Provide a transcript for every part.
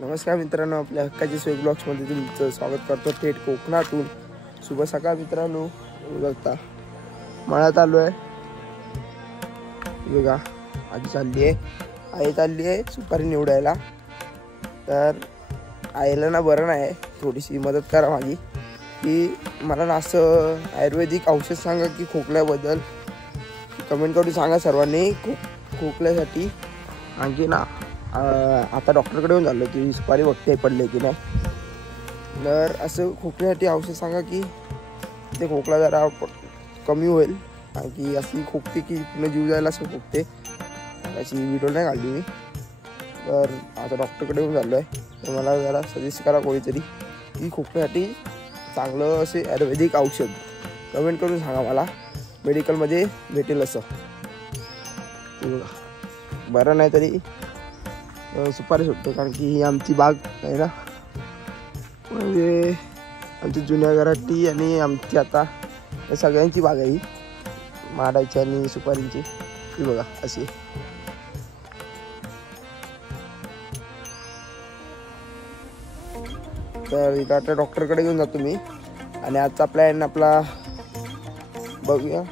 नमस्कार मित्रांनो, आपल्या हक्काची स्वीट ब्लॉग्समध्ये तुमचं स्वागत करतो थेट कोकणातून. शुभ सकाळ मित्रांनो. बघता मळ्यात आलो आहे बघा. आजी चालली आहे, आई चालली आहे सुपारी निवडायला. तर आईला ना बरं नाही, थोडीशी मदत करा माझी, की मला ना असं आयुर्वेदिक औषध सांगा की खोकल्याबद्दल. कमेंट करून सांगा सर्वांनी खोकल्यासाठी. आणखी ना आता डॉक्टरकडे येऊन झालं की सुपारी बघते पडले की नाही. तर असं खोकल्यासाठी औषध सांगा की ते खोकला जरा कमी होईल. की अशी खोकते की पूर्ण जीव जायला असं खोकते, त्याची व्हिडिओ नाही काढली मी. तर आता डॉक्टरकडे येऊन झालो आहे. तर मला जरा सजेस्ट करा कोणीतरी की खोकल्यासाठी चांगलं असे आयुर्वेदिक औषध. कमेंट करून सांगा, मला मेडिकलमध्ये भेटेल असं. बरं नाही तरी सुपारी सुटते, कारण की ही आमची बाग आहे ना, म्हणजे आमची जुन्या घरातली आणि आमची आता सगळ्यांची बाग आहे ही, माडाची आणि सुपारींची. ही बघा अशी. तर इथं आता डॉक्टरकडे घेऊन जातो मी. आणि आजचा प्लॅन आपला बघूया.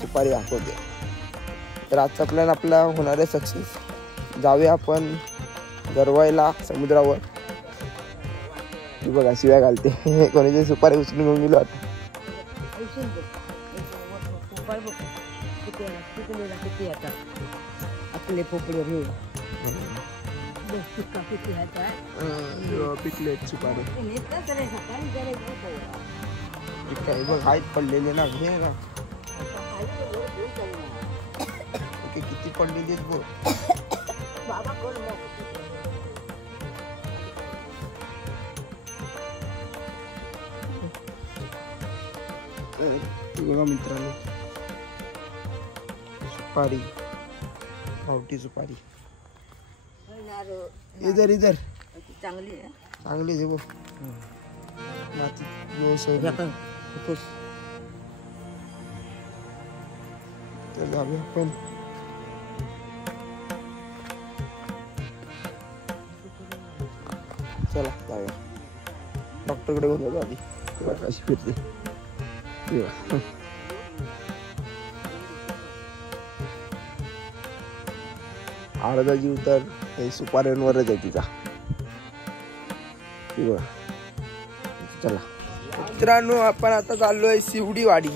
सुपारी दाखवते. तर आजचा प्लॅन आपला होणार आहे सक्सेस. जाऊया आपण गरवायला समुद्रावर. ही बघा शिव्या घालते कोणी सुपारी उचलून घेऊन गेलो आता. आपले पोपळे पिकले सुपारी बघ आहेत पडलेले ना. घे ना किती पडलेली आहेत बघ. बघा मित्रांनो, सुपारी, गावठी सुपारी. इधर इधर चांगली आहे, चांगली आहे बघ. माती व्यवसाय. तर जाऊया आपण. चला जाऊया डॉक्टरकडे घेऊन जातो आधी. कशी फिरते अर्धा जीव तर हे सुपाऱ्यांवरच आहे तिचा. चला मित्रांनो, आपण आता चाललोय शिवडीवाडी,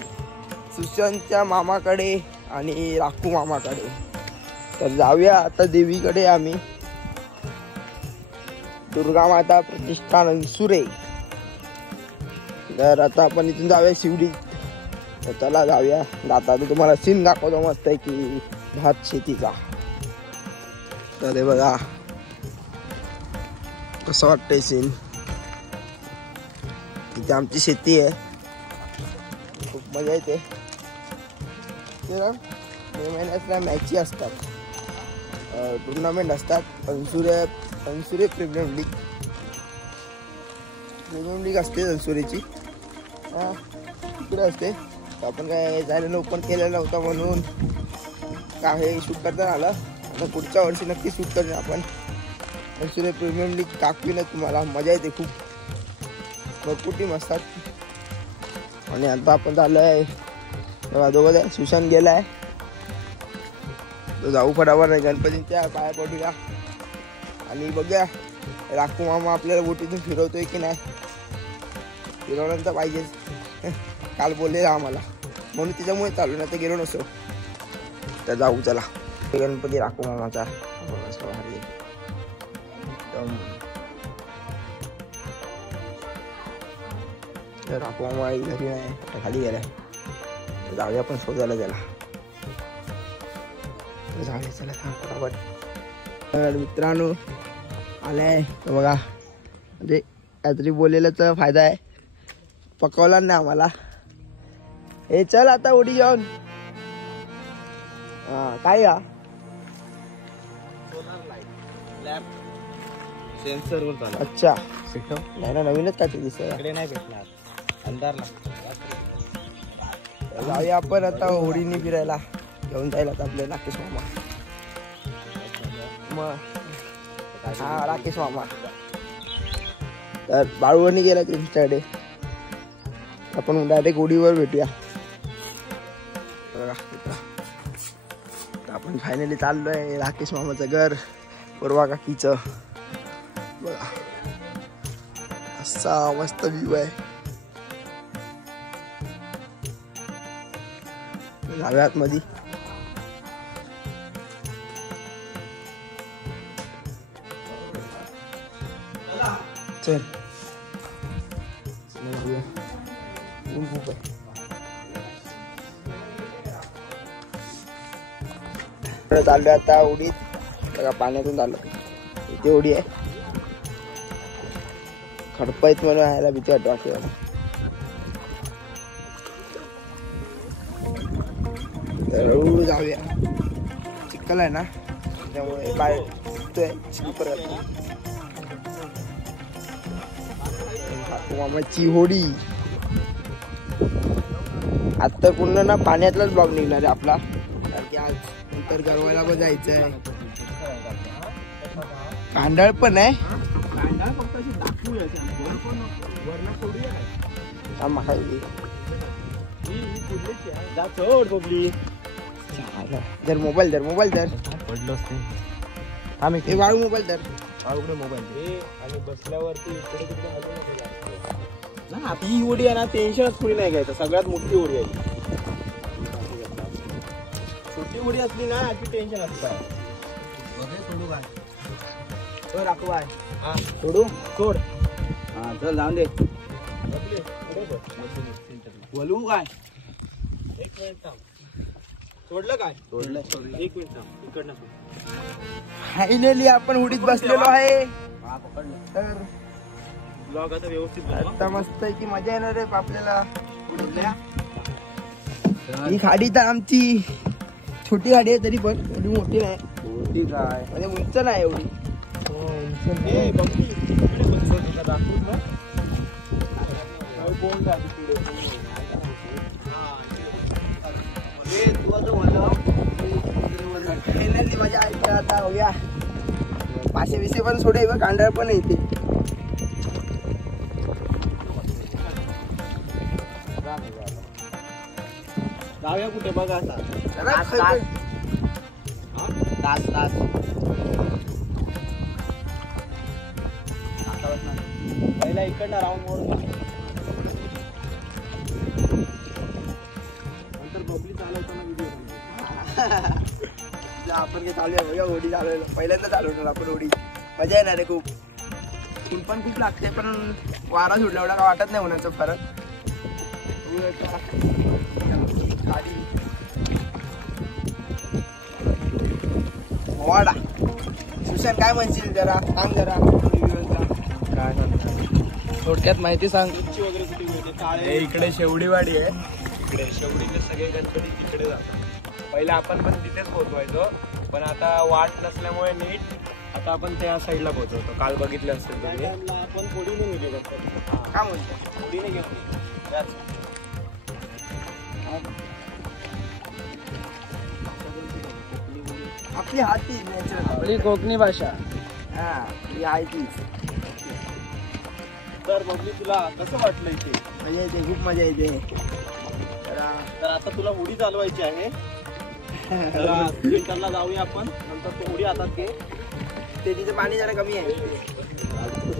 सुशांतच्या मामाकडे आणि राखू मामाकडे. तर जाऊया आता देवीकडे आम्ही. दुर्गा माता प्रतिष्ठान अंसुरे. तर आता आपण इथून जाऊया शिवडी. तर चला जाऊया. आता तुम्हाला सीन दाखवतो मस्त आहे की भात शेतीचा. तर हे बघा कसं वाटतंय सीन. इथे आमची शेती आहे, खूप मजा येते. मे महिन्यातल्या मॅची असतात, टुर्नामेंट असतात. अंसुरे प्रीमियम लीग असते अंसुरेची. तिकडे असते. आपण काय जायला ओपन केलेलं नव्हतं म्हणून काय हे शूट करता आलं. आता पुढच्या वर्षी नक्की शूट करेन आपण. अंसुरे प्रीमियम लीग दाखवीन तुम्हाला. मजा येते खूप, भरपूर टीम असतात. आणि आता आपण चाललो आहे दोघं. सुशांत गेलाय, तो जाऊ फटाफट गणपतीच्या पाया पडूया. आणि बघूया राखू मामा आपल्याला बोटीतून फिरवतोय की नाही. फिरवलं तर पाहिजेच, काल बोललेला आम्हाला, म्हणून त्याच्यामुळे चालू नाही तर गेलो नसतो. तर जाऊ चला. गणपती राखू मामाचा राखू मामा घरी नाही, खाली गेलाय. जाऊया आपण शोधायला त्याला. जाऊया चला फटाफट. तर मित्रांनो आलाय बघा. म्हणजे काहीतरी बोललेल्याचा फायदा आहे, पकवला नाही आम्हाला. हे चल आता उडी जाऊन. काय का सेन्सर वर चालू. अच्छा नाही ना, नवीनच काय ते दिसतंय. नाही भेटणार अंधारला. जाऊया आपण आता होडीने फिरायला. घेऊन जाईल आता आपले नाकेश मामा. मग हा राकेश मामा. तर बाळूवणी गेला त्यांच्याकडे. आपण डायरेक्ट होडीवर भेटूया. बघा तर आपण फायनली चाललोय राकेश मामाचं घर, पूर्वा काकीचं. बघा असा मस्त व्ह्यू आहे. जाऊया आतमध्ये. चल ऊन खूप आहे. चाललोय आता उडीत. बघा पाण्यातून चाललो. इथे उडी आहे. खडपायत म्हणून यायला भीती वाटते आपल्याला. तर हळूहळू जाऊया. चिखल आहे ना त्यामुळे बाहेर दिसतोय स्लीपर घालतो. मामाची होडी. आता पूर्ण ना पाण्यातलाच ब्लॉग निघणार आहे आपला, कारण की आज नंतर गरवायला पण जायचं आहे. कांडाळ पण आहे. जर मोबाईल धर पडलोच आम्ही ते वाळू मोबाईल धर. बाळूकडे मोबाईल आणि बसल्यावरती इकडे तिकडे ना. ही उडी आहे ना, टेन्शनच थोडी नाही घ्यायचं. सगळ्यात मोठी उडी आहे. छोटी उडी असली ना की टेन्शन असतं. सोडू काय तो राखू आहे. हा सोडू सोड. हा चल जाऊन दे. बोलू काय? एक मिनिट थांब. सोडलं काय? सोडलं. एक मिनिट थांब. इकडनं फायनली आपण उडीत बसलेलो आहे. तर ब्लॉग आता व्यवस्थित आता मस्त आहे की मजा येणार आहे आपल्याला. ही खाडी तर आमची छोटी गाडी आहे, तरी पण एवढी मोठी नाही. मोठी काय म्हणजे उंच नाही एवढी. मजा आहे. आता होऊया. पाचशे विसे पण सोडे कांडाळ पण येते. जाऊया कुठे बघा आता. तास पहिला इकडनं राऊंड मोडून नंतर बबली चालवताना व्हिडिओ. आपण काय चालूया बघा. होडी चालवलं पहिल्यांदा चालवणार आपण होडी. मजा येणार आहे खूप. ऊन पण खूप लागते, पण वारा सुटला एवढा काय वाटत नाही उन्हाचा फरक. वाडा सुशांत काय म्हणशील जरा सांग जरा. काय थोडक्यात माहिती सांग. वगैरे कुठे मिळते? इकडे शेवडीवाडी आहे. इकडे शेवडीचे सगळे गणपती तिकडे जातात. पहिले आपण पण तिथेच पोहोचवायचो, पण आता वाट नसल्यामुळे नीट आता आपण त्या साईडला पोहोचवतो. काल बघितलं असेल तुम्ही. आपण पुढीने निघेल. काय म्हणतो पुढीने घेऊन आपली हाती नॅचरल आपली कोकणी भाषा. हा ही आहे तीच. तर बघली तुला कसं वाटलं इथे? मजा येते, खूप मजा येते. तर आता तुला उडी चालवायची आहे. फिल्टरला जाऊया आपण. नंतर तू उडी हातात घे. ते तिथे पाणी जरा कमी आहे.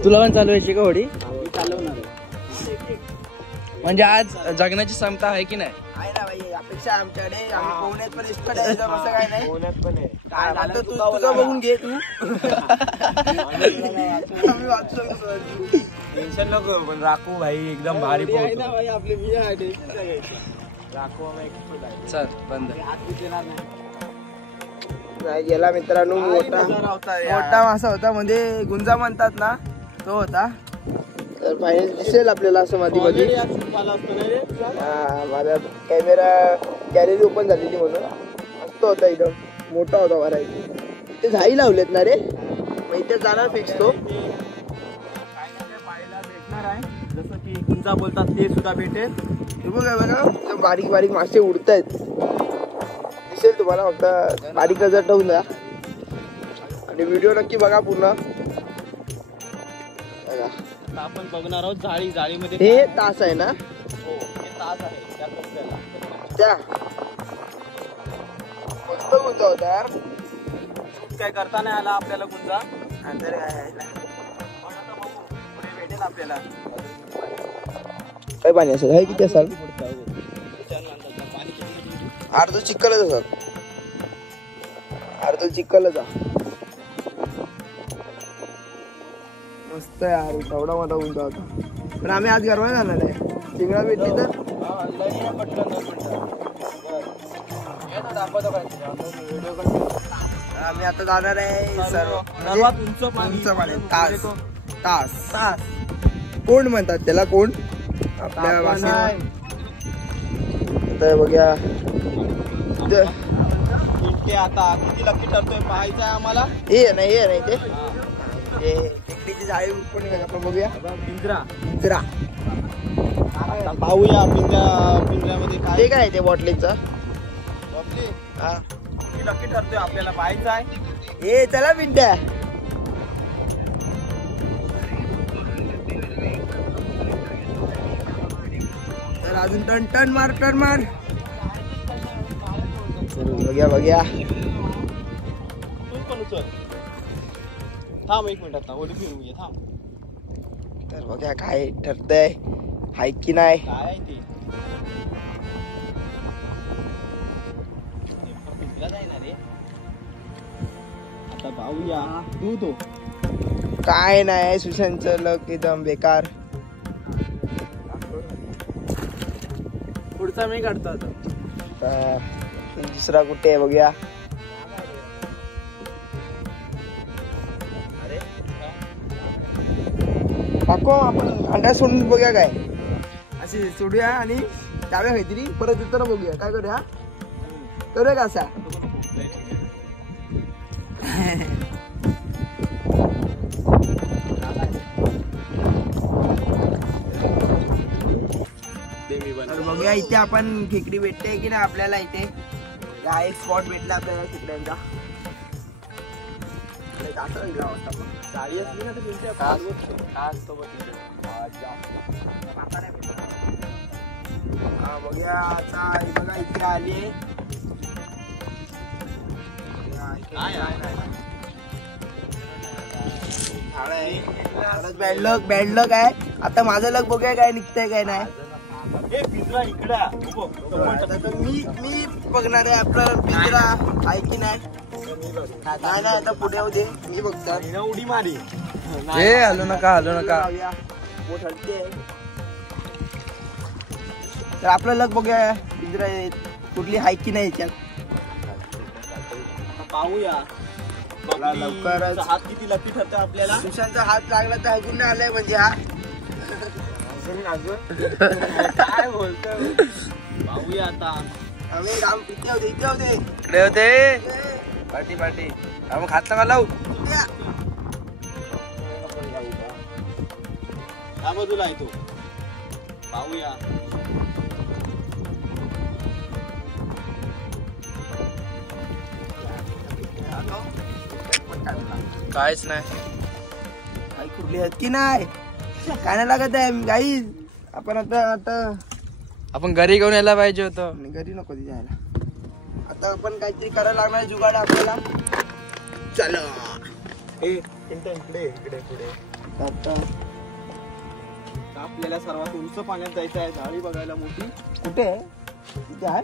तुला पण चालवायची का होडी? मी चालवणार आहे. म्हणजे आज जगण्याची क्षमता आहे की नाही? आहे ना भाई. अपेक्षा आमच्याकडे. आम्ही पोहण्यात पण एक्सपर्ट आहे. असं काय नाही. पुण्यात पण आहे. काय झालं तू तुझं बघून घे. तू आम्ही वाचू शकतो. टेन्शन नको. पण राखू भाई एकदम भारी पोहतो. आपले मी आहे. राखू एक्सपर्ट आहे. चल बंद. गेला मित्रांनो. मोठा मासा होता, म्हणजे गुंजा म्हणतात ना, तो होता. तर फायनल दिसेल आपल्याला असं मध्ये मध्ये. हा माझा कॅमेरा गॅलरी ओपन झालेली म्हणून मस्त होता. एकदम मोठा होता व्हरायटी. इथे झाई लावलेत ना रे. मग इथे जाणार फिक्स तो. पाहायला भेटणार आहे. जसं की गुंजा बोलतात ते सुद्धा भेटेल. हे बघा बारीक बारीक मासे उडतायत. दिसेल तुम्हाला. फक्त बारीक नजर ठेवून जा. आणि व्हिडिओ नक्की बघा पूर्ण बघा. आता आपण बघणार आहोत जाळीमध्ये हे तास आहे ना हो हे तास आहे त्या कोपऱ्याला. त्या मस्त गुंजा होता यार. काय करता नाही आला आपल्याला गुंजा. अंतर काय आहे ना? पण आता बघू पुढे भेटेल आपल्याला. काय पाणी असेल? किती असाल? पाणी किती? अर्ध चिखलच असाल. अर्ध चिखलच मस्त यार. एवढा मोठा उंचा होता. पण आम्ही आज गरवा जाणार आहे. चिंगडा भेटली तर आम्ही आता जाणार आहे सर्वात उंच पाणी. तास तास तास कोण म्हणतात त्याला? कोण आपल्या भाषेत आता बघूया. आता किती लकी ठरतोय पाहायचं आहे आम्हाला. हे नाही ते टेकडीची जाळी पण आपण बघूया. पिंजरा पिंजरा पाहूया पिंजऱ्यामध्ये काय ते काय ते बॉटलीचं. हा किती लकी ठरतोय आपल्याला पाहायचं आहे. हे चला पिंट्या. तर अजून टन मार. बघूया तू पण उचल. थांब 1 मिनिट आता ओढी फिरवूया थांब. तर बघूया काय ठरतंय. हाय की नाही. काय आहे ते पिंजरा जाईना रे. आता पाहूया. तू तो काय नाही. सुशांतचं लक एकदम बेकार. पुढचा मी काढतो आता. तर दुसरा कुठे आहे बघूया. टाको आपण अंडा सोडून बघूया काय. अशी सोडूया आणि डाव्या काहीतरी परत येताना बघूया काय करूया. करूया का असा. बघूया इथे आपण खेकडी भेटते की नाही आपल्याला. इथे हा एक स्पॉट भेटला आपल्याला खेकड्यांचा. गाडी असली ना तर तुमच्या हा बघूया आता. बघा इथे आली. बॅड लक आहे. आता माझं लक बघूया काय निघतंय काय नाही. पिंजरा इकडे मी बघणार आहे आपलं पिंजरा आहे की नाही. नाही आता पुढे होऊ दे. मी बघतो. उडी मारी. हलू नका. तर आपलं लक बघूया पिंजरा कुठली आहे की नाही याच्यात. पाहूया लवकरच. हात किती लकी ठरतो आपल्याला. सुशांतचा हात लागला तर हगून आलाय म्हणजे हा. काय बोलतो. पाहूया आता. आम्ही राम इथे होते इकडे होते. पार्टी मग हात नका लावू. त्या बाजूला आहे तो. पाहूया. काहीच नाही. काही कुठली आहेत की नाही. काय नाही लागत आहे गाई. आपण आता आपण घरी घेऊन यायला पाहिजे होतं. घरी नको ती जायला. आता आपण काहीतरी करायला लागणार जुगाड आपल्याला. चला इकडे पुढे. आता आपल्याला सर्वात उंच पाण्यात जायचं आहे. झाडी बघायला मोठी. कुठे आहे? इथे आहे.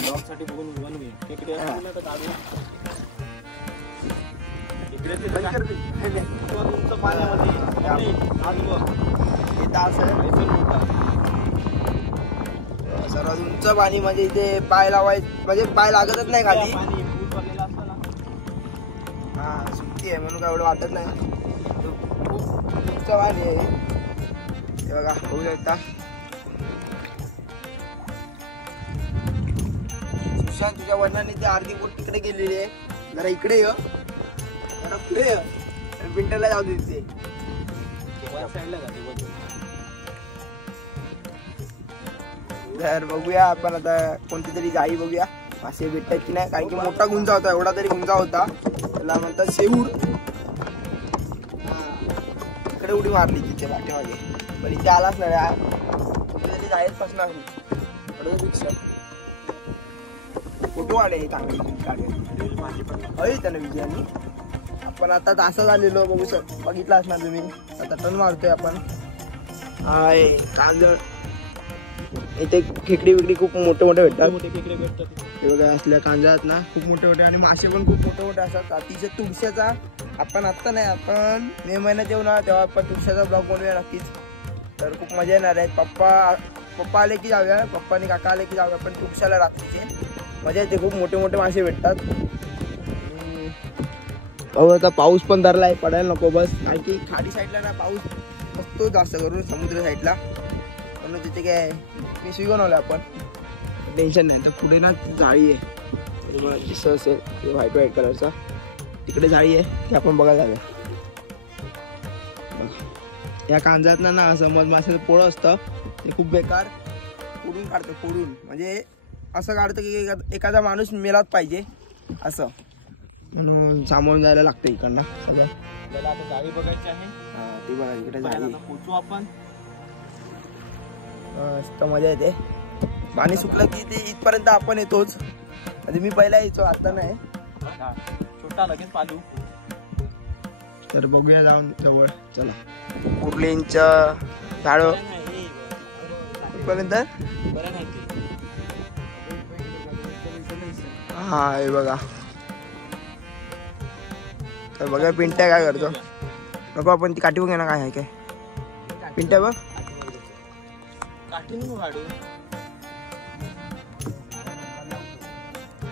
ब्लॉग साठी बघून बनवूया. तिकडे असलं तर काढू. इकडे उंच पाण्यामध्ये सर्वात उंच पाणी म्हणजे इथे पाय लावायचं म्हणजे पाय लागतच नाही खाली. पाणी भरलेलं असतं ना. हा सुट्टी आहे म्हणून काय एवढं वाटत नाही. खूप उंच पाणी आहे हे बघा. बघू शकता. सुशांत तुझ्या वडिलांनी ती अर्धी बोट तिकडे गेलेली आहे. जरा इकडे ये. जरा पुढे ये. आणि पिंटरला जाऊ दे तिथे. साईडला जाते. तर बघूया आपण आता कोणती तरी जाळी बघूया. मासे भेटतात की नाही, कारण की मोठा गुंजा होता, एवढा तरी गुंजा होता, त्याला म्हणतात शेऊड. इकडे उडी मारली तिथे पाठीमागे, पण इथे आलाच नाही यार, तरी जायच फसणार फोटो आले चांगले त्याला विजयांनी. आपण आता तासा झालेलो बघितला असणार तुम्ही. आता टन मारतोय आपण. हाय कांजळ, इथे खेकडी बिकडी खूप मोठे मोठे भेटतात. मोठे खेकडे भेटतात हे बघा, असल्या कांजात ना खूप मोठे मोठे, आणि मासे पण खूप मोठे मोठे असतात. अतिशय तुळशाचा आपण आत्ता नाही, आपण मे महिन्यात येऊ ना तेव्हा आपण तुळशाचा ब्लॉग बनवूया नक्कीच. तर खूप मजा येणार आहे. पप्पा आले की जाऊया, पप्पा आणि काका आले की जाऊया पण तुळशाला रात्रीचे. मजा येते, खूप मोठे मोठे मासे भेटतात. आता पाऊस पण धरलाय, पडायला नको बस, कारण की खाडी साईडला ना पाऊस नसतो जास्त करून, समुद्र साईडला. म्हणून तिथे काय पिशवी बनवलं आपण, टेन्शन नाही. तर पुढे ना जाळी आहे, दिसत असेल व्हाईट व्हाईट कलरचा, तिकडे जाळी आहे, ते आपण बघायला जाऊया. या कांजात ना असं मधमाशाचं पोळं असतं, ते खूप बेकार फोडून काढतं, फोडून म्हणजे असं काढतं की एखादा माणूस मेलाच पाहिजे असं, म्हणून सामोरून जायला लागतं इकडनं सगळं. आपल्याला आता जाळी बघायची आहे. ते बघा इकडे जाळी, पोचू आपण. मस्त मजा येते. पाणी सुकलं की ते इथपर्यंत आपण येतोच, म्हणजे मी पहिला यायचो, आता नाही. छोटा लगेच पालू. तर बघूया जाऊन जवळ. चला, कुर्लींचं झाड पर्यंत. हा हे बघा. तर बघा पिंट्या काय करतो. नको आपण ती काठी बघूया ना काय आहे काय. पिंट्या बघ, काठी नको काढू,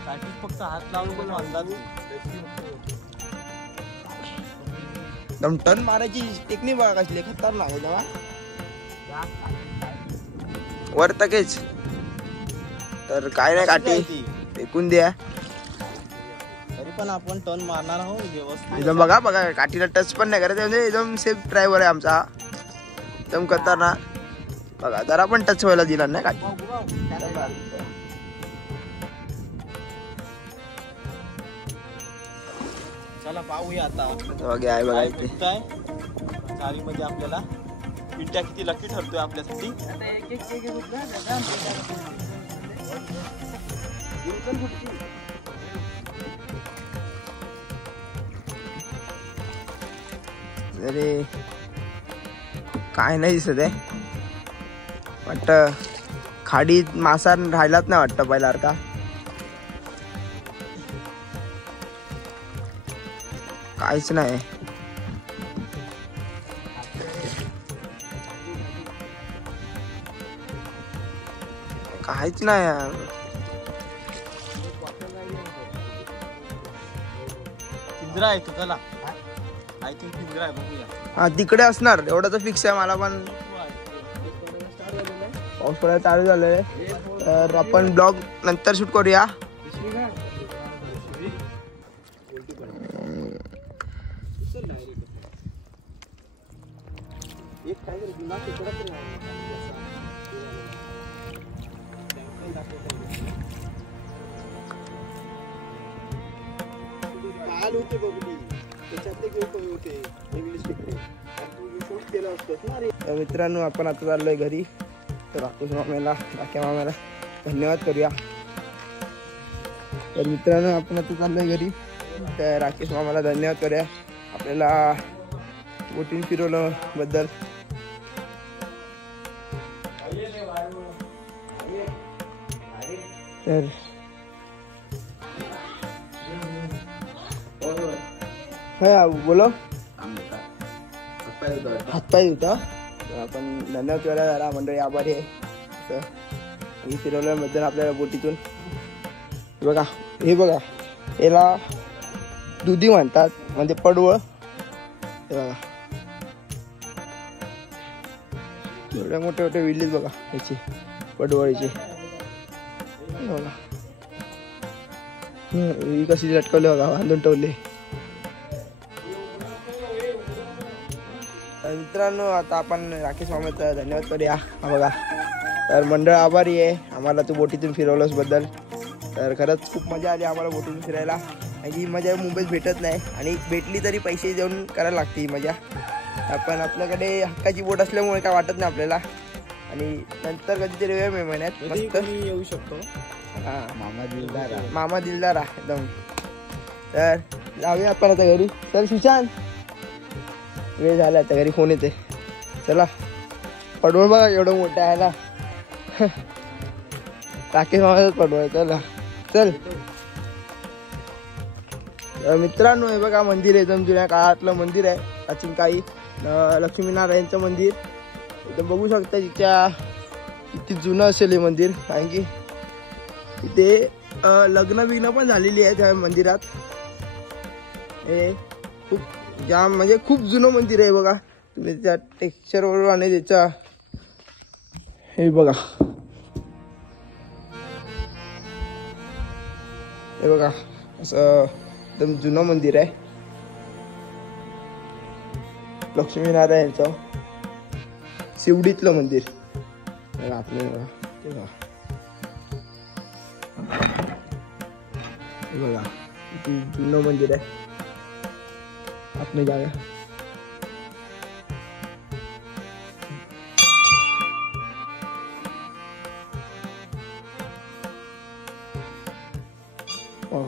काठी फक्त हात लावून पण अंदाज. एकदम टन मारायची टेक्निक बघा कसली खतरनाक आहे तेव्हा. वर तकेच. तर काय नाही, काठी फेकून द्या. तरी पण आपण टर्न मारणार आहोत व्यवस्थित. एकदम बघा काठीला टच पण नाही करायचं, म्हणजे एकदम सेफ ड्रायव्हर आहे आमचा, एकदम खतरनाक. बघा जरा पण टच व्हायला दिला नाही काठी. चला पाहूया आता. बघा आहे बघा इथे. चारीमध्ये आपल्याला पिंट्या किती लकी ठरतोय आपल्यासाठी. अरे काय नाही दिसत आहे, वाटतं खाडीत मासा राहिलाच नाही वाटतं पहिल्यासारखा. काहीच नाही, काहीच नाही यार. पिंजरा आहे तो, चला आय थिंक पिंजरा आहे, बघूया. हा तिकडे असणार, एवढं तर फिक्स आहे मला. पण पाऊस पडायला चालू झालंय, तर आपण ब्लॉग नंतर शूट करूया. तर मित्रांनो आपण आता चाललोय घरी. तर राकेश मामाला, राख्या मामाला धन्यवाद करूया. तर मित्रांनो आपण आता चाललोय घरी. तर राकेश मामाला धन्यवाद करूया आपल्याला बोटिंग फिरवलं बद्दल. तर हा बोलो, हातपाय होता. आपण धन्यवाद करायला जरा मंडळी आभारी आहे ही फिरवल्याबद्दल आपल्याला बोटीतून. बघा हे बघा, याला दुधी म्हणतात, म्हणजे पडवळ. हे बघा एवढ्या मोठे मोठे विल्लीत बघा याची पडवळीची. बघा ही कशी लटकवली बघा, बांधून ठेवली. मित्रांनो आता आपण राकेश मामाचा धन्यवाद करूया. हा बघा, तर मंडळ आभारी आहे आम्हाला तू बोटीतून फिरवलंस बद्दल. तर खरंच खूप मजा आली आम्हाला बोटीने फिरायला. आणि ही मजा मुंबईत भेटत नाही आणि भेटली तरी पैसे देऊन करायला लागते ही मजा. आपण आपल्याकडे हक्काची बोट असल्यामुळे काय वाटत नाही आपल्याला. आणि नंतर कधीतरी वेळ मे महिन्यात मस्त येऊ शकतो. हां मामा दिलदार एकदम. तर जाऊया आपण आता घरी. चल सुशांत वेळ झाला आता घरी फोन येते. चला पडवळ बघा एवढं मोठं आहे ना. राकेश मामाचाच पडवळ. चला चल. मित्रांनो हे बघा मंदिर एकदम जुन्या काळातलं मंदिर आहे. प्राचीन काळी लक्ष्मीनारायणचं मंदिर एकदम बघू शकता. तिच्या किती जुनं असेल हे मंदिर. कारण की इथे लग्न बिग्न पण झालेली आहे त्या मंदिरात. हे खूप जाम म्हणजे खूप जुनं मंदिर आहे बघा. तुम्ही त्या टेक्स्चरवर आणि त्याच्या हे बघा. हे बघा असं एकदम जुनं मंदिर आहे लक्ष्मीनारायणचं शिवडीतलं मंदिर. आपलं बघा ते बघा. हे बघा किती जुनं मंदिर आहे. आपण जाऊया.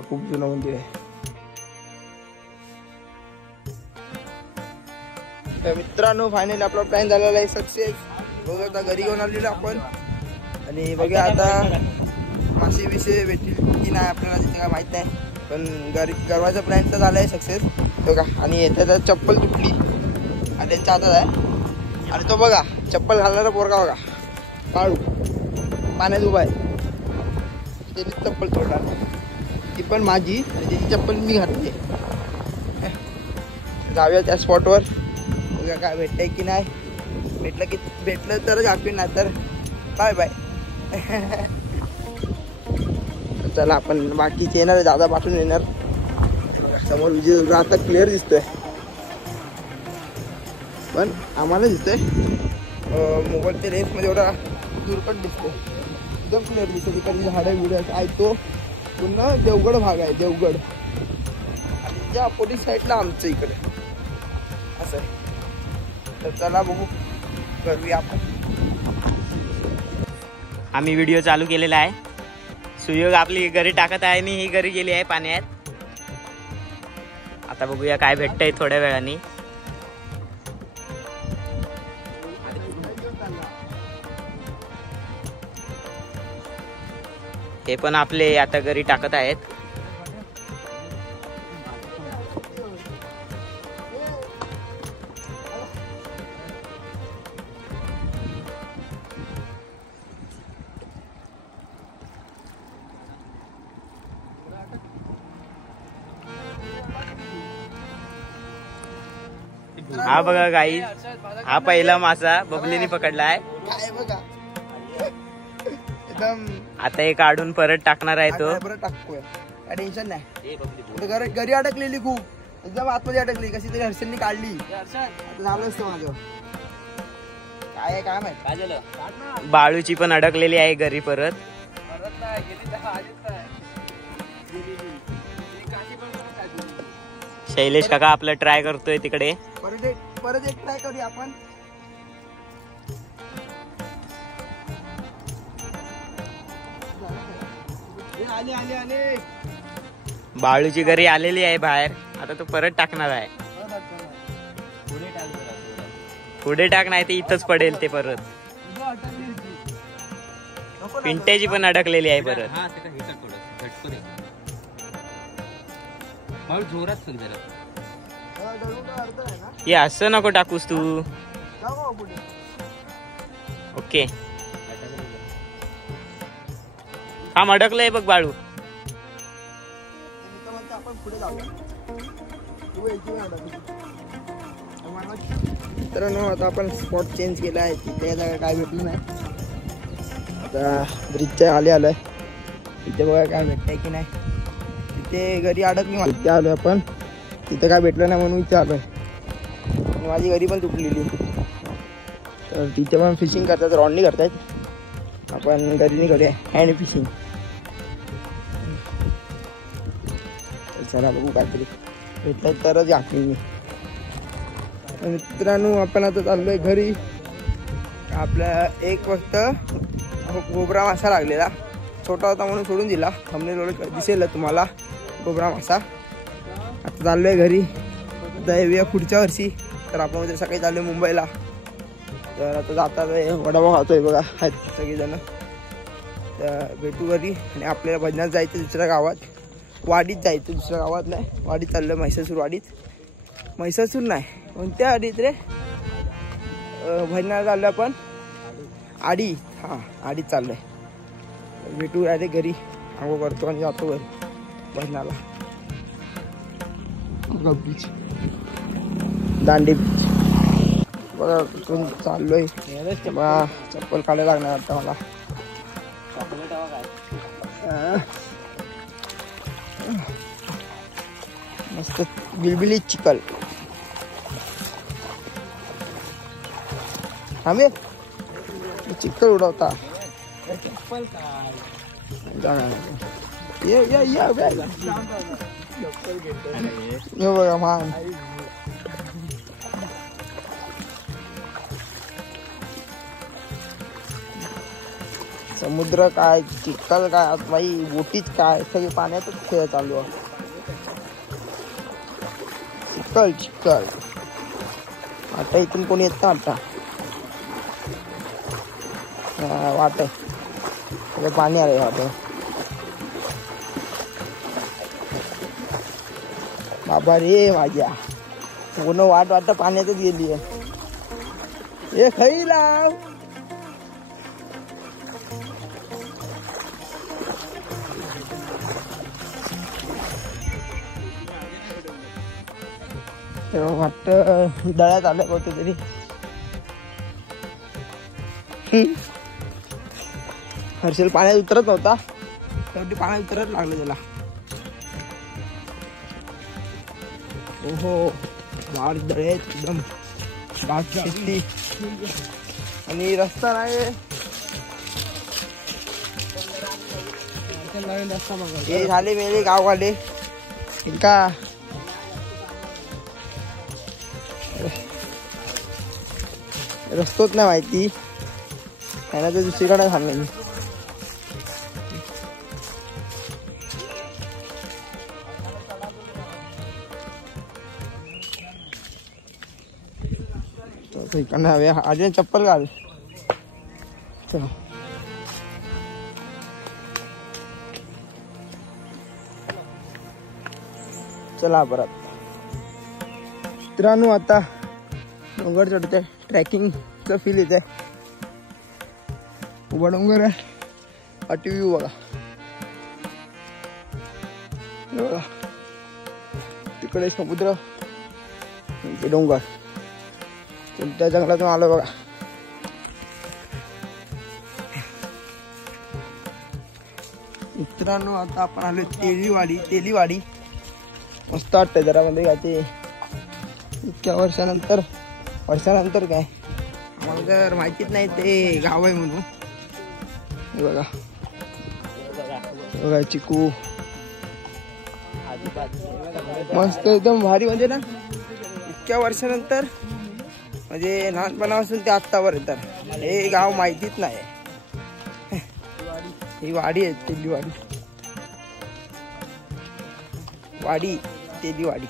खूप जुनं मंदिर आहे. तर मित्रांनो फायनली आपला प्लॅन झालेला आहे सक्सेस. बघा आता घरी घेऊन आलेलो आपण. आणि बघा आता मासे बिसे भेटतील की नाही आपल्याला तिथे काय माहित नाही. पण गरवाचा प्लॅन तर झाला आहे सक्सेस. बघा आणि त्याचा चप्पल तुटली आणि त्यांच्या हातात आहे. आणि तो बघा चप्पल घालणारा पोरगा बघा काळू पाण्यात उभा आहे. त्याची चप्पल तोडणार ती पण माझी आणि त्याची चप्पल मी घातली. जाऊया त्या स्पॉटवर. बघा काय भेटतंय की नाही. भेटलं तरच आपण नाही तर बाय बाय. चला आपण बाकीचे येणार दादा पाठवून येणार. समोर विजय आता क्लिअर दिसतोय पण आम्हाला दिसतोय मोबाईलच्या रेंजमध्ये एवढा दुर्कट दिसतोय. एकदम क्लिअर दिसतोय. तिकडे झाडं बिडं आहे तो पुन्हा देवगड भाग आहे. देवगड आणि त्या अपोजिट साईडला आमचं इकडे असं आहे. तर चला बघू करूया आपण. आम्ही व्हिडिओ चालू केलेला आहे. सुयोग आपली गरी टाकत आहे आणि ही गरी गेली आहे पाण्यात. आता बघूया काय भेटतंय थोड्या वेळाने. हे पण आपले आता गरी टाकत आहेत. हा बघा गाईज हा पहिला मासा बबलीने पकडलाय. काय बघा एकदम. आता हे काढून परत टाकणार आहे तो. परत टाकूया काय टेन्शन नाही. घरी अडकलेली खूप एकदम आतमध्ये अडकली. कशी तरी हर्षलनी काढली. झालं असतं माझं काय काय माहित काय झालं. बाळूची पण अडकलेली आहे घरी परत. शैलेश काका आपलं ट्राय करतोय तिकडे. परत एक ट्राय करूया आपण. बाळूची घरी आलेली आहे बाहेर. आता तो परत टाकणार आहे. पुढे टाक नाही ते इथंच पडेल ते परत. पिंट्याची पण अडकलेली आहे परत. हे असं नको टाकूस तू. ओके हा अडकलंय बघ बाळू. मित्रांनो आता आपण स्पॉट चेंज केला आहे. तिथे काय भेटलं नाही. आता ब्रिजच्या आलोय. तिथे बघा काय भेटतंय की नाही. तिथे घरी अडकली. तिथे आलोय आपण. तिथे काय भेटलं नाही म्हणून इथे आलोय. माझी घरी पण तुटलेली. तर तिथे पण फिशिंग करतात. रॉडनी करतायत. आपण घरी नाही करूया हँड फिशिंग. चला बघू काहीतरी भेटलं तरच याकली मी. मित्रांनो आपण आता चाललोय घरी. आपल्या एक फक्त गोबरा मासा लागलेला, छोटा होता म्हणून सोडून दिला. थंबनेल दिसेल तुम्हाला गोबरा मासा. आता चाललोय घरी. आता येऊया पुढच्या वर्षी. तर आपण उद्या सकाळी चाललोय मुंबईला. तर आता जाता वडापाव खातोय बघा, आहेत सगळेजण. तर भेटू घरी. आणि आपल्याला भजनात जायचं दुसऱ्या गावात, वाडीत जायचं. दुसऱ्या गावात नाही, वाडीत चाललं. म्हैसासूर वाडीत. म्हैसासूर नाही, कोणत्या वाडीत रे? भजनाला चाललं आपण. आडी, हां आडीत चाललोय. भेटू डायरेक्ट घरी. आंघोळ करतो आणि जातो घरी भजनाला. बीच, दांडी बीच बघा कुठून चाललोय. बघा चप्पल काढायला लागणार आता मला. मस्त बिलबिलीत चिखल. आम्ही चिखल उडवता. ये बघा मान. समुद्र काय, चिखल काय, बाई बोटीत काय, सगळे पाण्यातच खेळ चालू आहे. चिखल चिखल. आता इथून कोणी येत ना आता वाट आहे, सगळं पाणी आलंय वाट. बाबा रे माझ्या पूर्ण वाट वाटत पाण्यातच गेली आहे. हे खई लाव. वाटत दळ्यात आलं होतं तरी. हर्षल पाण्यात उतरत नव्हता, शेवटी पाण्यात उतरत लागलं त्याला. ओहो बाळ दळे एकदम बाग शेती. आणि रस्ता नाही. हे झाले मेले गाववाले का. रस्तोच नाही माहिती, त्यांना तर दुसरीकडे थांबले मी. आधी चप्पल घाल. चला परत. मित्रांनो आता डोंगर चढते, ट्रॅकिंगचं फील येते. उभा डोंगर आहे, अटी व्ह्यू बघा. तिकडे समुद्र, ते डोंगर. त्या जंगलातून आलो बघा. मित्रांनो आता आपण आलो तेलीवाडी. तेलीवाडी मस्त वाटतंय जरा मध्ये काय ते. इतक्या वर्षानंतर काय आम्हाला तर माहितीच नाही ते गाव आहे म्हणून. हे बघा बघा चिकू मस्त एकदम भारी. म्हणजे ना इतक्या वर्षानंतर, म्हणजे लहानपणापासून ते आत्तापर्यंत हे गाव माहितीच नाही. ही वाडी आहे तेलीवाडी. वाडी तेलीवाडी.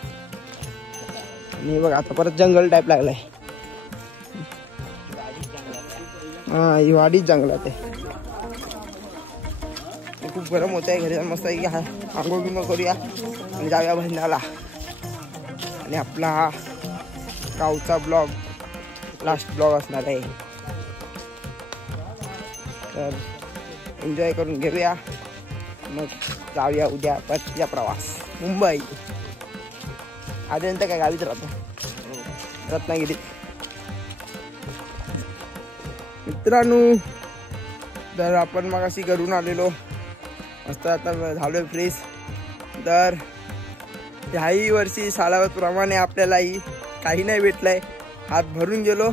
आणि बघा आता परत जंगल टाईप लागलाय. हा ही वाडीच जंगलात आहे. खूप गरम होत आहे. घरी मस्त आहे की आंघोळ बिंघोळ करूया आणि जाऊया भजनाला. आणि आपला हा गावचा ब्लॉग लास्ट ब्लॉग असणार आहे. तर एन्जॉय करून घेऊया, मग जाऊया उद्या परतीचा प्रवास मुंबई. आधीनंतर काय गावीच राहतो, रत्नागिरी. मित्रांनो तर आपण मग अशी घरून आलेलो मस्त. आता झालोय फ्रेश. तर ह्याही वर्षी सालावतप्रमाणे आपल्यालाही काही नाही भेटलंय. हात भरून गेलो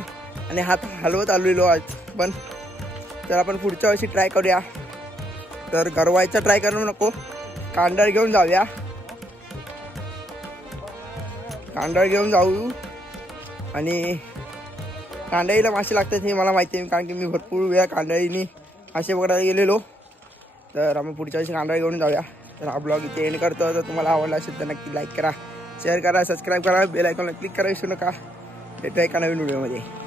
आणि हात हलवत आलेलो आज पण. तर आपण पुढच्या वर्षी ट्राय करूया. तर गरवायचा ट्राय करू नको, कांडळ घेऊन जाऊया. कांडाळ घेऊन जाऊ. आणि कांडाळीला मासे लागतात हे मला माहिती आहे, कारण की मी भरपूर वेळा कांडाळीनी मासे पकडायला गेलेलो. तर आम्ही पुढच्या वर्षी कांडाळ घेऊन जाऊया. तर हा ब्लॉग इथे एंड करतो. तर तुम्हाला आवडला असेल तर नक्की लाईक करा, शेअर करा, सबस्क्राईब करा, बेल आयकॉनला क्लिक करा विसरू नका. भेटूया एका नवीन व्हिडिओमध्ये.